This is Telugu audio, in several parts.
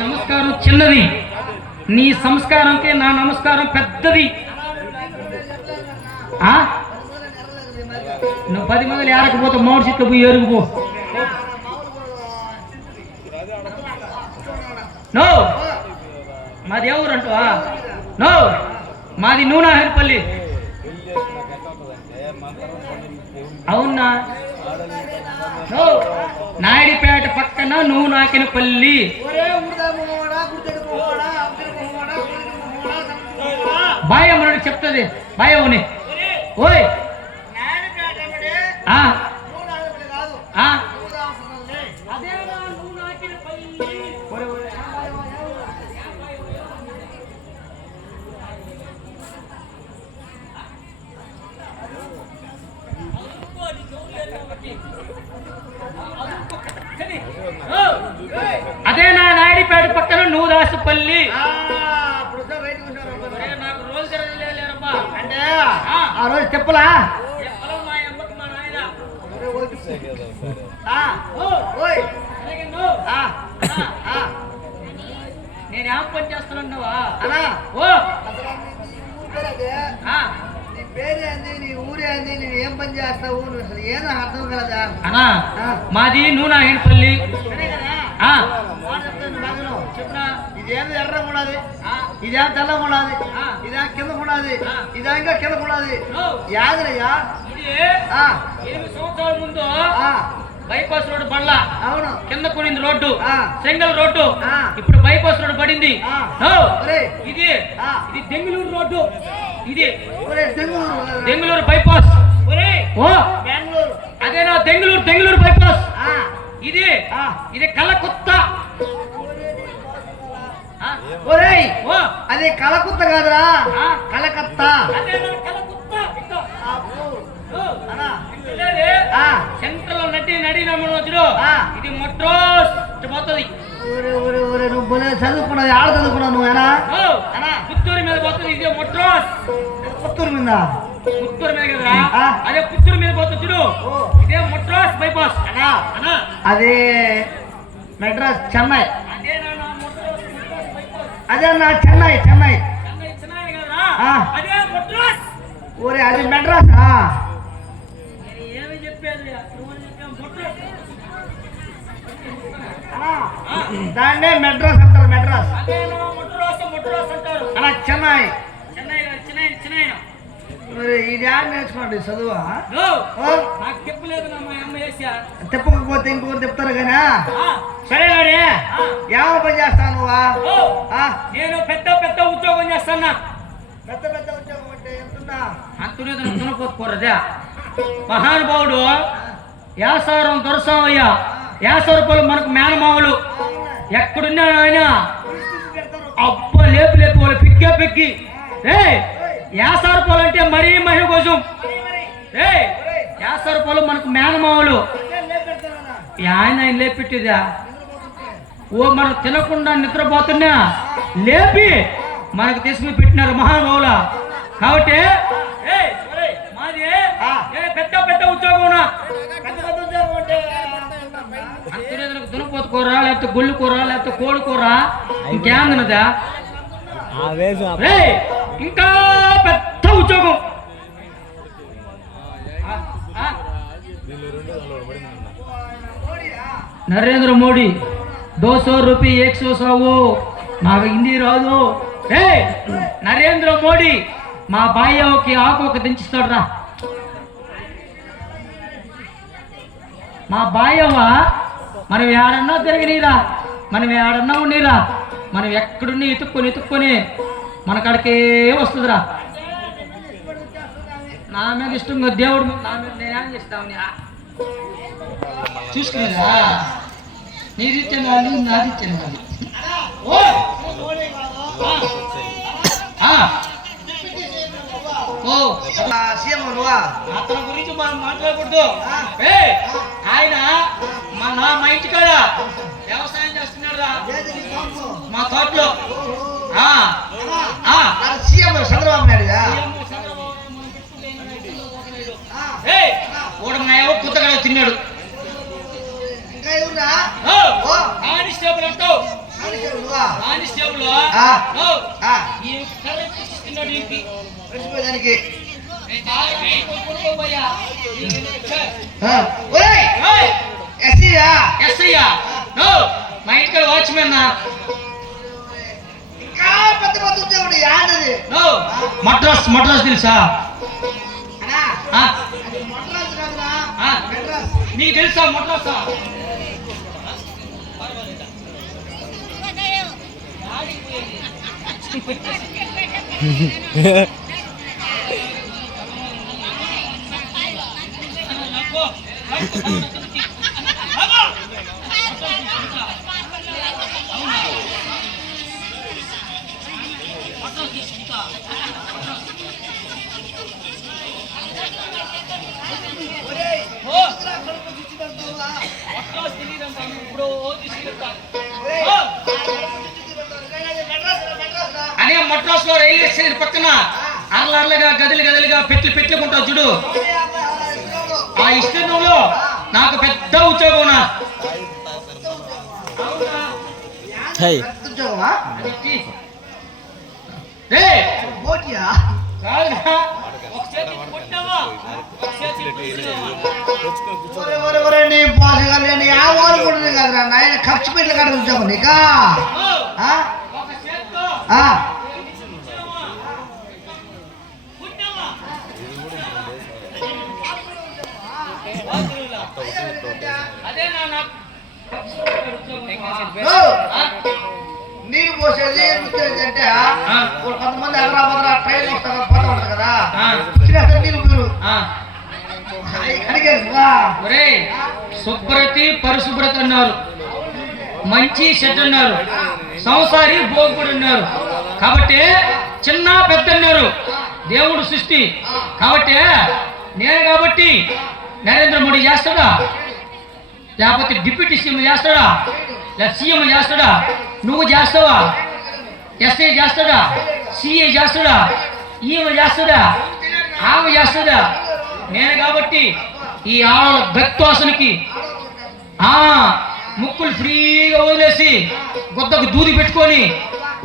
నమస్కారం చిన్నది, నీ సంస్కారంకి నా నమస్కారం పెద్దది. నువ్వు 10 మందిని ఏరకపోతే మౌడు సీట్లు పోయి ఎరుగుపో. నో మాది ఎవరు అంటువా? నో మాది నూనెపల్లి. అవునా? నో నాయుడిపేట పక్కన నువ్వు నాకినపల్లి. బాయమ్మని చెప్తుంది. బాయమ్మని ఓయ్ అదే నా నాయుడిపేట పక్కన నువ్వు దాసుపల్లి. నాకు రోజు జరగలేరబ్బా. అంటే ఆ రోజు చెప్పలా నేనేం పని చేస్తున్నావా? నీ పేరేంది, నీ ఊరేంది, నువ్వు ఏం పని చేస్తావు, నువ్వు అసలు ఏం అర్థం కలదా? అన్నా మాది నూనెపల్లి. ఇదేం ఎర్ర ఉన్నది, ఇదేం తెల్ల ఉన్నది, ఇదేం కింద ఉన్నది, ఇదే ఇంకా కింద ఉన్నది. యాదరయ్యా 8 సంవత్సరాల ముందు బైపాస్ రోడ్డు పడలా. అవును, కింద కొనింది రోడ్డు, సెంగల్ రోడ్డు. ఇప్పుడు బైపాస్ రోడ్డు పడింది. ఇది ఇది దెంగులూరు రోడ్డు. ఇది దెంగులూరు బైపాస్. అదేనా దెంగులూరు బైపాస్. ఇది ఇది కలకుత్త. అది కలకుత్త కాదురా, కలకత్తా. సెంట్రల్ నడినప్పుడు ఇది మొట్రోస్ పోతుంది. నువ్వు చదువుకున్నది ఆడ చదువుకున్నావు నువ్వు? పుత్తూరు మీద పోతుంది. ఇది మొట్రోస్. పుత్తూరు మీద కదా, అదే పుత్తూరు మీద పోతుంది చూడు. ఇదే మొట్రోస్ బైపాస్. అదే మెడ్రాస్ చెన్నై. అదే నా చెన్నై ఊరే అది మెడ్రాస్. ఏమి చెప్పేది దాన్నే మెడ్రాస్ అంటారు. మెడ్రాస్ అలా చెన్నై. ఇది ఆడ నేర్చుకోండి చదువా? తిప్పకపోతే ఇంకొకరు చెప్తారు కానీ. సరే గానీ ఏమో పని చేస్తావు నువ్వా? నేను పెద్ద ఉద్యోగం చేస్తానా. పెద్ద ఉద్యోగం అంటే ఎంతున్నా అంతునేది. మహానుభావుడు యాసారం దొరసామయ్య 50 రూపాయలు మనకు మేనమావులు. ఎక్కడున్నాడు ఆయన? అబ్బా లేపు వాళ్ళు పిక్కి 50 రూపాయలు అంటే మరీ మహి కోసం. 50 రూపాయలు మనకు మేనమావులు. ఆయన లేపెట్టేదా? ఓ మనం తినకుండా నిద్రపోతున్నా లేపి మనకు తీసుకుని పెట్టినారు మహానుభావుల. కాబట్టి మాది పెద్ద పెద్ద ఉద్యోగం దునపోతు కూర, లేకపోతే గొల్లు కూర, లేకపోతే కోడి కూర, ఇంకేందన్నదా ఇంకా పెద్ద ఉద్యోగం. నరేంద్ర మోడీ 200 రూపీ 100 నాకు హిందీ రాదు. నరేంద్ర మోడీ మా బాయ్యకి ఆకు ఒక దించుతాడు రా. మా బాయ్యవ మనం ఏడన్నా తిరగనీరా, మనం ఏడన్నా ఉండీరా, మనం ఎక్కడున్నా ఎత్తుక్కొని మన కాడికే వస్తుందిరా. నా మీద ఇష్టంగా దేవుడు నా మీద నేనేం చేస్తావు చూసుకునేదా? నీది ఇచ్చాను వాళ్ళు, నాది ఇచ్చాను వాళ్ళు. అతని గురించి మనం మాట్లాడకూడదు. ఆయన మా ఇంటి కాడ వ్యవసాయం చేస్తున్నాడు మా తోటలో. చంద్రబాబు నాయుడు ఓడమాయో పుత్తగడ తిన్నాడు. కానిస్టేబుల్ అంటావు, కానిస్టేబుల్ మా ఇంటికాడ వాచ్మెన్ మద్రాస్ తెలుసా? నీకు తెలుసా మద్రాసా? అనే మద్రాస్ లో రైల్వే స్టేషన్ పక్కన అర్లర్లుగా గదులుగా పెట్టుకుంటా చూడు. ఆ ఇష్టంలో నాకు పెద్ద ఉద్యోగం. ఖర్చు పెట్టి కాడ ఉద్యోగం నీకా? నీరు పోసేది అంటే కొంతమంది హైదరాబాద్ ట్రైన్ వస్తారు పోతా ఉంటారు కదా, నీళ్ళు మీరు శుభ్రతి పరిశుభ్రత అన్నారు, మంచి చెడ్డ అన్నారు, సంసారి భోగుడు అన్నారు. కాబట్టి చిన్న పెద్ద అన్నారు, దేవుడు సృష్టి. కాబట్టి కాబట్టి నరేంద్ర మోడీ చేస్తాడా, లేకపోతే డిప్యూటీ సీఎం చేస్తాడా, లేదా సీఎం చేస్తాడా? నువ్వు చేస్తావా? ఎస్ఐ చేస్తాడా? సిఐ చేస్తాడా? ఈమె చేస్తాడా? ఆమె చేస్తాడా? నేను కాబట్టి ఈ ఆడల గత్వాసనకి ముక్కులు ఫ్రీగా వదిలేసి గొద్దకు దూది పెట్టుకొని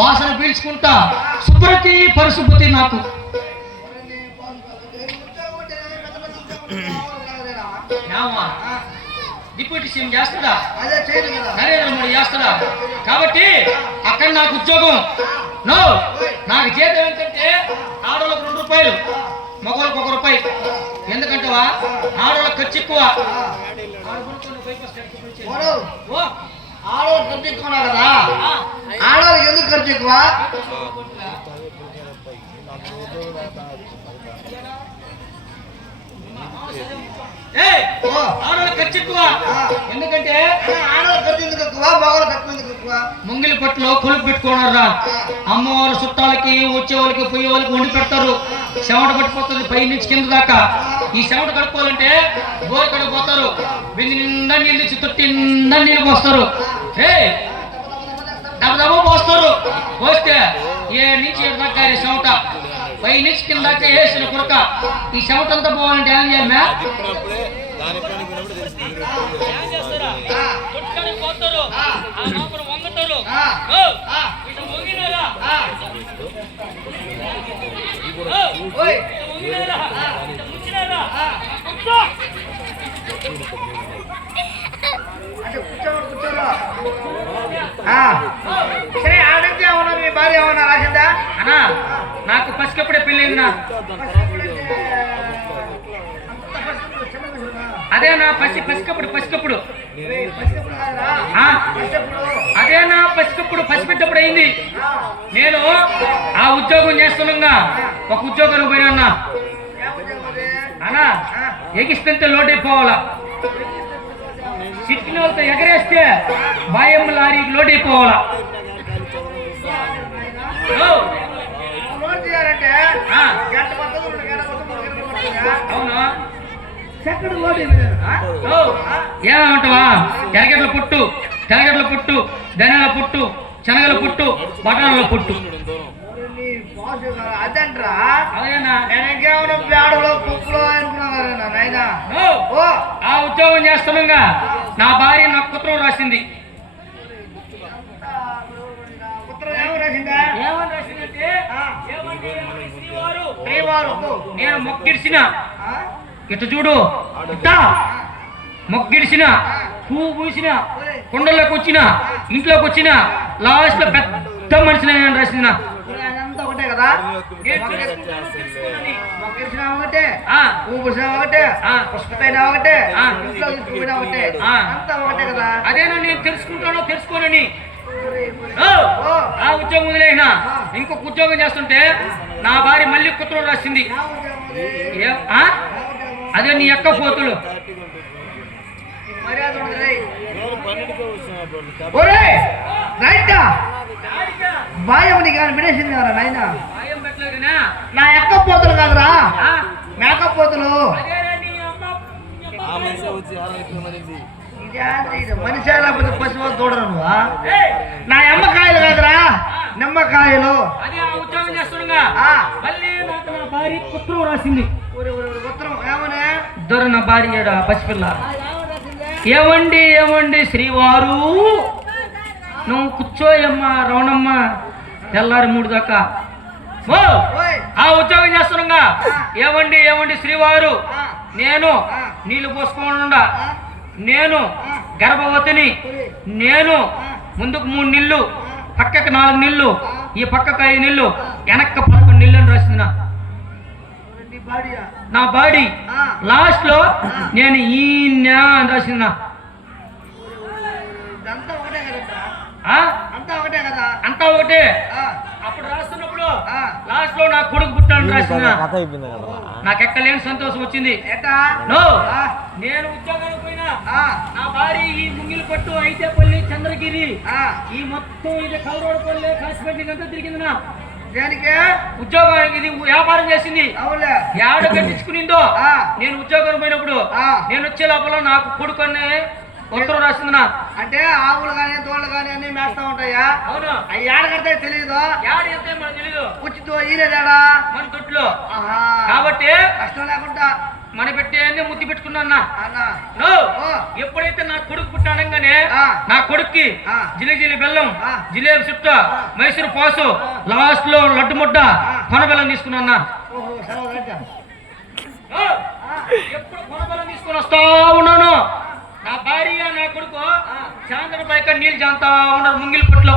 వాసన పీల్చుకుంటా శుభ్రతి పరిశుభ్రతి నాకు. డిప్యూటీ సీఎం చేస్తాడా? నరేంద్ర మోడీ చేస్తాడా? కాబట్టి అక్కడ నాకు ఉద్యోగం. నాకు జీతం ఏంటంటే ఆడవాళ్ళకు 2 రూపాయలు, మగవాళ్ళకు 1 రూపాయి. ఎందుకంటవా? ఆడవాళ్ళకి ఖర్చు ఎక్కువ. ఆడవాళ్ళు ఖర్చు ఎక్కువ కదా? ఆడవాళ్ళకి ఎందుకు ఖర్చు ఎక్కువ? ఆడవాళ్ళ ఖర్చు ఎక్కువ. ఎందుకంటే ఆడవాళ్ళ ఖర్చు ఎందుకు ఎక్కువ, మగవాళ్ళ ఖర్చు ఎందుకు ఎక్కువ? ముంగిలి పట్టులో కొలుపు పెట్టుకున్నారా? అమ్మవారు చుట్టాలకి వచ్చేవాళ్ళకి పోయే వాళ్ళకి వండి పెడతారు. చెమట పట్టిపోతుంది పై నుంచి కింద దాకా. ఈ చెమట కడుక్కోవాలంటే బోర్ కడిగిపోతారు. బింది నిండా నీళ్ళు ఇచ్చి తొట్టి నిండా నీళ్ళు పోస్తారు. దబదబ పోస్తారు. పోస్తే ఏ నుంచి ఏడు దాకా చెమట, పై నుంచి కింద దాకా వేసిన కురక. ఈ చెమట అంతా పోవాలంటే ఏం చేయాలి మ్యా? అంటే కూర్చోరా. సరే ఆడించి ఏమన్నా మీ భార్య ఏమన్నా రాసిందా? అన్నా నాకు పసికప్పుడే పెళ్ళిందినా. అదేనా పసికప్పుడు అదేనా పసిపెట్టప్పుడు అయింది. నేను ఆ ఉద్యోగం చేస్తున్నా ఒక ఉద్యోగం పోయినా అన్నా ఎగిస్తే లోటు అయిపోవాలా. సిట్టిన వాళ్ళతో ఎగరేస్తే బాయమ్మ లారీకి లోటు అయిపోవాలా. అవునా ఏమంటావా? తెరగడ్ల పుట్టు, ధనాల పుట్టు, శనగల పుట్టు, బఠానీల పుట్టు. అదంట్రా అదేనా? నేను ఇంకేమన్నా పేడలో కుప్పులో అనుకున్నా నాయనా. ఆ ఉద్యోగం చేస్తున్నా నా భార్య నాకు పుత్రం రాసింది. ఏమని రాసిందా? ఏమని రాసిందంటే శ్రీవారు నేను మొక్కిడిసిన ఇటు చూడు, మొక్కిడిసిన పువ్వు పూసిన, కొండల్లోకి వచ్చిన, ఇంట్లోకి వచ్చిన, లాస్ట్ లో పెద్ద మనిషిని నేను రాసింది. అంతా ఒకటే కదా, మొక్కిడిసిన ఒకటే, పువ్వు పూసిన ఒకటే, పుష్పైన ఒకటే, ఇంట్లో తీసుకుపోయినా ఒకటే, అంతా ఒకటే కదా. అదేనా నేను తెలుసుకుంటానో తెలుసుకోనని ఆ ఉద్యోగం వదిలేనా ఇంకొక ఉద్యోగం చేస్తుంటే నా భార్య మళ్ళీ కుత్రం రాసింది. అదే నీ యొక్క పోతులు బాయమని కానీ వినేసింది కదా నాయన. నా ఎక్క పోతులు కాదురా, మేక పోతులు. మనిషి లేకపోతే పశువు చూడరు నువ్వా? నా అమ్మకాయలు కాదురా, నిమ్మకాయలు. అదే ఆ ఉద్యోగం చేస్తున్నా మళ్ళీ నాకు నా భార్య పుత్రం రాసింది. ఉత్తరం ఏమనే ఇద్దరు నా భార్య పసిపిల్ల. ఏమండి శ్రీవారు, నువ్వు కూర్చోయమ్మా రవణమ్మ తెల్లారి 3 దాకా. ఆ ఉద్యోగం చేస్తున్నా ఏమండి శ్రీవారు, నేను నీళ్లు పోసుకోకుండా, నేను గర్భవతిని, నేను ముందుకు 3 నీళ్ళు, పక్కకి 4 నీళ్ళు, ఈ పక్కకు 5 నీళ్ళు, వెనక్కి 11 నీళ్ళు అని రాసింది నా బాడీ. లాస్ట్ లో నేను ఈ అని రాసింది. అంతా ఒకటే. అప్పుడు రాస్తున్నప్పుడు లాస్ట్ లో నా కొడుకు పుట్టాను రాసింది. నాకెక్కలేని సంతోషం వచ్చింది. నేను ఉద్యోగానికి పోయినా నా భార్య ఈ ముంగిలి పట్టు, అయితేపల్లి, చంద్రగిరి, ఈ మొత్తం ఇది కలరోడపల్లి, కాసిపల్లి అంతా తిరిగింది. నా దేనికి ఉద్యోగానికి ఇది వ్యాపారం చేసింది. ఏడ కట్టించుకునిందో నేను ఉద్యోగానికి పోయినప్పుడు నేను వచ్చే లోపల నాకు కొడుకు అనే ఉత్తరం రాసింది. అంటే ఆవులు కానీ తోళ్ళు కానీ అన్ని మేస్తా ఉంటాయా? అవును. అవి ఏడ కడితే తెలీదు, ఏడ మనకు తెలీదు. ఉచితో ఈరేదాడా మన తొట్లో. కాబట్టి కష్టం లేకుండా మన పెట్టి ముద్దు పెట్టుకున్నా. ఎప్పుడైతే నా కొడుకు పుట్టానంగానే నా కొడుక్కి జిలి బెల్లం, జిలేబీ చుట్ట, మైసూరు పాసు, లాస్ట్ లో లడ్డు ముడ్డ, కొనబెల్లం తీసుకున్నా. ఎప్పుడు కొనబెల్లం తీసుకుని వస్తా ఉన్నాను. నా భార్య నా కొడుకు చాంద్రబాయి నీళ్ళు జాంతా ఉన్నారు ముంగిలి పట్లో.